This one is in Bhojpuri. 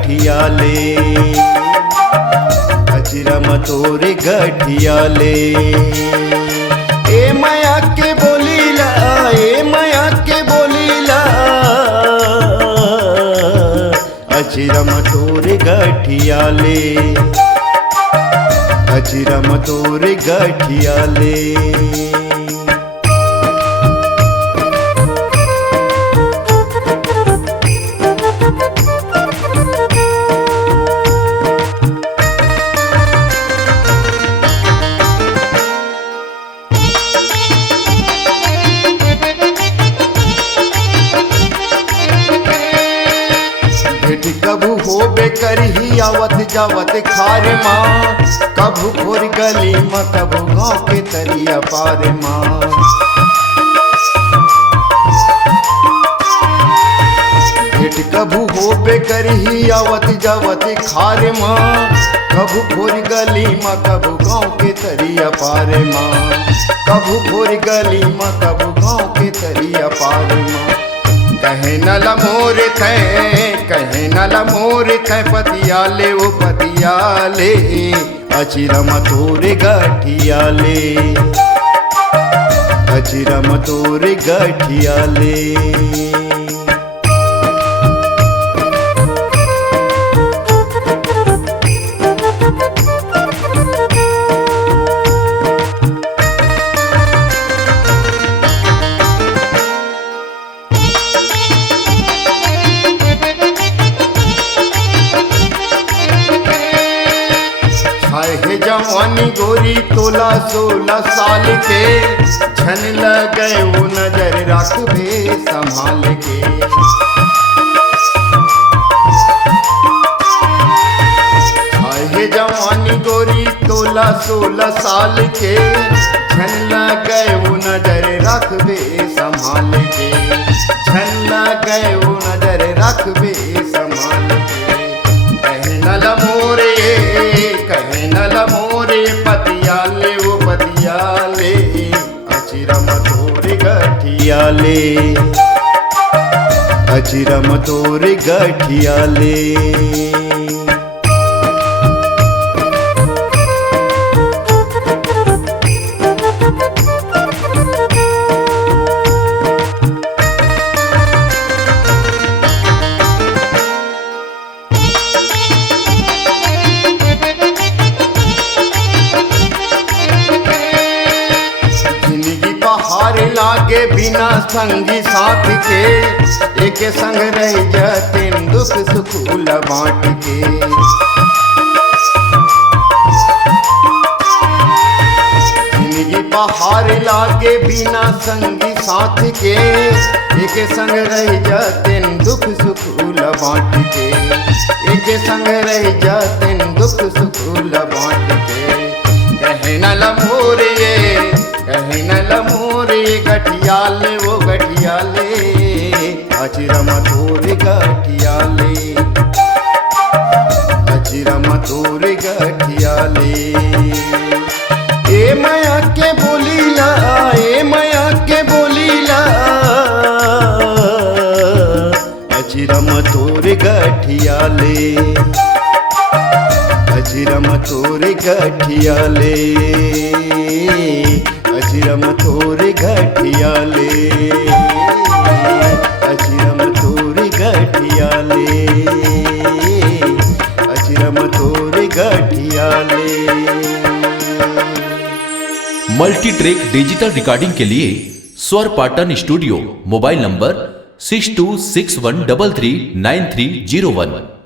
गठियाले, अजरम तोरे गठियाले। ए माया के बोलीला, ए माया के बोलीला, अजरम तोरे गठियाले, अजरम तोरे गठियाले। भेट कबू होबे करही आवत जावत खार माँ, कबू भोर गली माँ कबू गाँव के तरिया पार माँ। भेट कबू होबे करही आवत जावत खार माँ, कबू भोर गली माँ कबू गाँव के तरिया पार माँ, कबू भोर गली माँ कबू गाँव के तरिया पार माँ। कहे नल मोर थे, कहे नल मोर थे पतियाले ओ पतियाले, अजरम तोरे गठियाले, अजरम तोरे गठियाले। है जवानी गोरी तोला 16 साल के, झन लगे वो नजर रखबे संभाल के। है जवानी गोरी तोला 16 साल के, झन लगे वो नजर रखबे संभाल के, झन लगे वो नजर रखबे संभाल के। कहे नल मोरे, कहे नल मोरे पतियाले वो पतियाले, अजरम तोरे गठियाले, अजरम तोरे गठियाले। हार लागे बिना संगी साथ के, एक संग रह जाते दुख सुख बांट के। जिंदगी पहाड़ लागे बिना संगी साथ के, एक संग रह जाते दुख सुख बांट के, एक संग रह जाते दुख सुख बांट के। कहे नल मोरे, कहे नल मोरे गठियाले वो गठियाले, अजरम तोरे गठियाले, अजरम तोरे गठियाले। ए माया के बोलीला, ए माया के बोलीला, अजरम तोरे गठियाले, अजरम तोरे गठियाले, अजरम तोरे गठियाले, अजरम तोरे गठियाले, अजरम तोरे गठियाले। मल्टी ट्रैक डिजिटल रिकॉर्डिंग के लिए स्वर पाटन स्टूडियो, मोबाइल नंबर 6261339301।